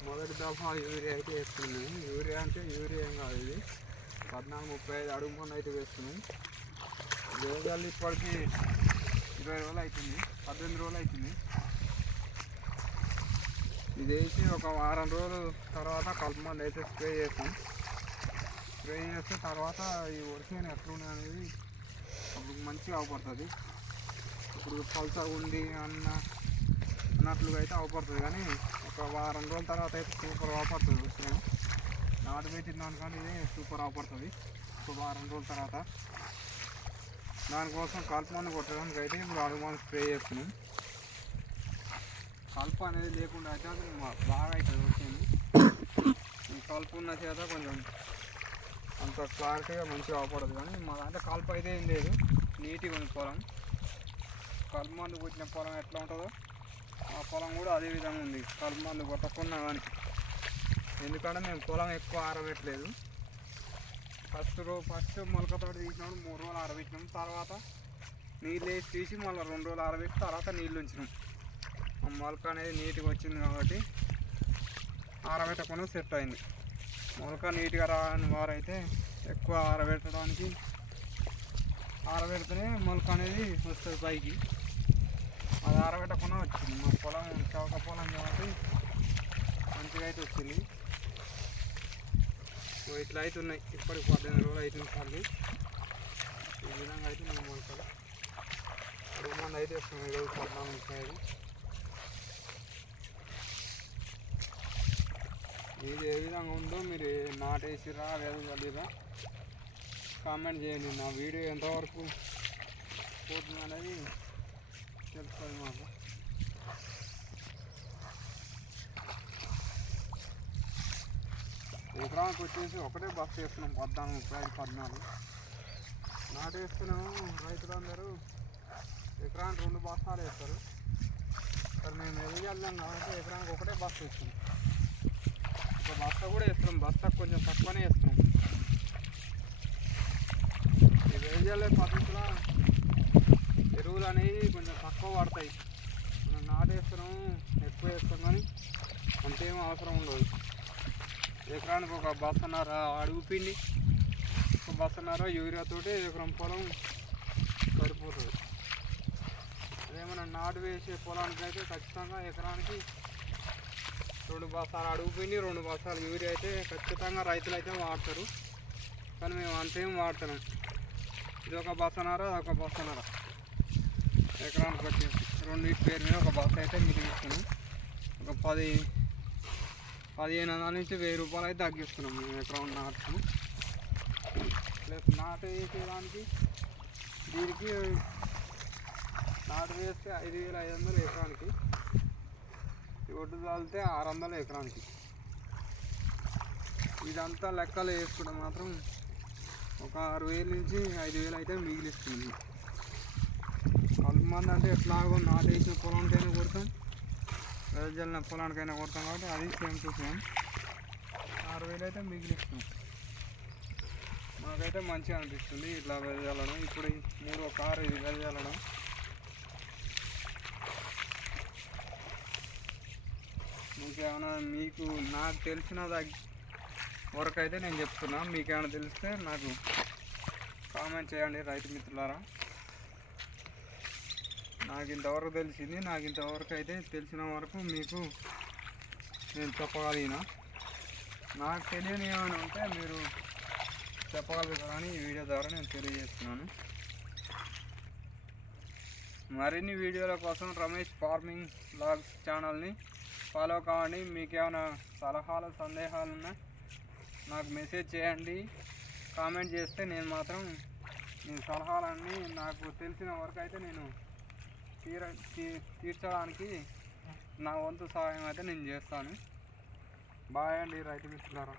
మొదటి దా- దఫా యూరియా అయితే వేస్తున్నాయి యూరియా అంటే యూరియా ఏం కాదు ఇది. పద్నాలుగు ముప్పై ఐదు అడుగు మొన్న అయితే వేస్తున్నాయి వేదాలు ఇప్పటికీ ఇరవై రోజులు అవుతుంది. పద్దెనిమిది రోజులు అవుతుంది. ఇది వేసి ఒక వారం రోజులు తర్వాత కలుపు మంది అయితే స్ప్రే చేస్తాం. స్ప్రే చేస్తే తర్వాత ఈ వర్షం ఎట్లున్నాయి అనేది అప్పుడు మంచిగా అవపడుతుంది. ఇప్పుడు పల్సా ఉంది అన్న అన్నట్లుగా అయితే అవపడుతుంది. కానీ ఒక వారం రోజుల తర్వాత అయితే సూపర్ అవపడుతుంది వర్షం నాటు పెట్టిన కానీ ఇది సూపర్ అవపడుతుంది. ఒక వారం రోజుల తర్వాత. దానికోసం కలుపు మందు కొట్టడానికి అయితే ఇప్పుడు అడుగు మందు స్ప్రే చేస్తున్నాం. కలుపు అనేది లేకుండా అయితే అది బాగా అవుతుంది వచ్చింది. ఈ కలుపు ఉన్న చేత కొంచెం అంత క్లారిటీగా మంచిగా అవపడదు. కానీ మా దాంట్లో కలుపు అయితే ఏం లేదు. నీట్గా ఉంది పొలం. కలుపు మందు కొట్టిన పొలం ఎట్లా ఉంటుందో ఆ పొలం కూడా అదే విధంగా ఉంది. కలుపు మందు కొట్టకుండా కానీ. ఎందుకంటే మేము పొలం ఎక్కువ ఆరబెట్టలేదు. ఫస్ట్ రో ఫస్ట్ మొలకతోటి తీసినప్పుడు మూడు రోజులు ఆరబెట్టినాం. తర్వాత నీళ్ళు వేసి తీసి మళ్ళీ రెండు రోజులు ఆరబెట్టి తర్వాత నీళ్ళు ఉంచినాం. ఆ మొలక అనేది నీట్గా వచ్చింది కాబట్టి ఆరబెట్టకుండా సెట్ అయింది. మొలక నీట్గా రాని వారైతే ఎక్కువ ఆరబెట్టడానికి ఆరబెడితేనే మొలక అనేది వస్తుంది పైకి. అది ఆరబెట్టకుండా వచ్చింది మా పొలం చౌక పొలం కాబట్టి మంచిగా అయితే వచ్చింది సో ఇట్లా అయితే ఉన్నాయి ఇప్పటికి పద్దెనిమిది రోజులు అవుతుంది సార్లు ఈ విధంగా అయితే మేము మొలకలు అడుగు మంది అయితే వస్తున్నాం ఈరోజు పద్నాలుగు ముప్పై ఐదు ఇది ఏ విధంగా ఉందో మీరు నాటేసిరా లేదా చల్లిరా కామెంట్ చేయండి నా వీడియో ఎంతవరకు పోతుంది అనేది తెలుస్తుంది మాకు ఎకరానికి వచ్చేసి ఒకటే బస్ వేస్తున్నాం పద్నాలుగు ముప్పై ఐదు పద్నాలుగు నాటేస్తున్నాము రైతులందరూ ఎకరానికి రెండు బస్తాలు వేస్తారు మరి మేము ఎదగలుగుతాం కాబట్టి ఎకరానికి ఒకటే బస్ వేస్తున్నాం ఒక బస్తా కూడా వేస్తున్నాం బస్తా కొంచెం తక్కువనే వేస్తున్నాం ఈ వేజాలే పద్ధతిలో ఎరువులు అనేవి కొంచెం తక్కువ పడతాయి. మనం నాటేస్తున్నాం ఎక్కువ వేస్తాం కానీ అంతేం అవసరం ఉండదు. ఎకరానికి ఒక బస్తన్నర అడుగు పిండి ఒక బస్తన్నర యూరియాతోటి ఎకరం పొలం సరిపోతుంది. అదే మనం నాటు వేసే పొలానికి అయితే ఖచ్చితంగా ఎకరానికి రెండు బస్తాలు అడుగు పిండి రెండు బస్తాలు యూరియా అయితే ఖచ్చితంగా రైతులు అయితే వాడతారు. కానీ మేము అంతేం వాడుతున్నాం ఇది ఒక బస్తన్నర ఒక బస్తన్నర. ఎకరానికి వచ్చేసి రెండింటి పేరు మీద ఒక బస్త అయితే మిగిలిస్తున్నాం ఒక పది పదిహేను వందల నుంచి వెయ్యి రూపాయలు అయితే తగ్గిస్తున్నాం మేము ఎకరం నాటు ప్లస్ నాటు వేసేదానికి దీనికి నాటు వేస్తే ఐదు వేల ఐదు వందలు ఎకరానికి. ఒడ్డు చాలితే ఆరు వందలు ఎకరానికి. ఇదంతా లెక్కలు వేసుకుంటే మాత్రం ఒక ఆరు వేల నుంచి ఐదు వేలు అయితే మిగిలిస్తుంది కలుపు మంది అంటే ఎట్లాగో నాటేసిన పొలానికైనా కొడతాం. వెదజల్లిన పొలానికైనా కొడతాం కాబట్టి అది సేమ్ టు సేమ్. ఆరు వేలు అయితే మిగిలిస్తాం. మాకైతే మంచిగా అనిపిస్తుంది ఇట్లా వెదజల్లడం ఇప్పుడు మూడు మూడో ఆరు ఇది వెదజల్లడం మీకేమైనా మీకు నాకు తెలిసిన దగ్గ వరకు అయితే నేను చెప్తున్నా. మీకేమైనా తెలిస్తే నాకు కామెంట్ చేయండి రైతు మిత్రులారా. నాకు ఇంతవరకు తెలిసింది నాకు ఇంతవరకు అయితే తెలిసిన వరకు మీకు నేను చెప్పగలిగిన. నాకు తెలియని ఏమైనా ఉంటే మీరు చెప్పగలుగుతారని ఈ వీడియో ద్వారా నేను తెలియజేస్తున్నాను. మరిన్ని వీడియోల కోసం రమేష్ ఫార్మింగ్ బ్లాగ్స్ ఛానల్ని ఫాలో కావండి. మీకు ఏమైనా సలహాలు సందేహాలు ఉన్నా నాకు మెసేజ్ చేయండి. కామెంట్ చేస్తే నేను మాత్రం మీ సలహాలన్నీ నాకు తెలిసిన వరకు అయితే నేను తీర తీ- తీర్చడానికి నా వంతు సహాయం అయితే నేను చేస్తాను. బాయ్ అండి రైతు మిత్రులారా.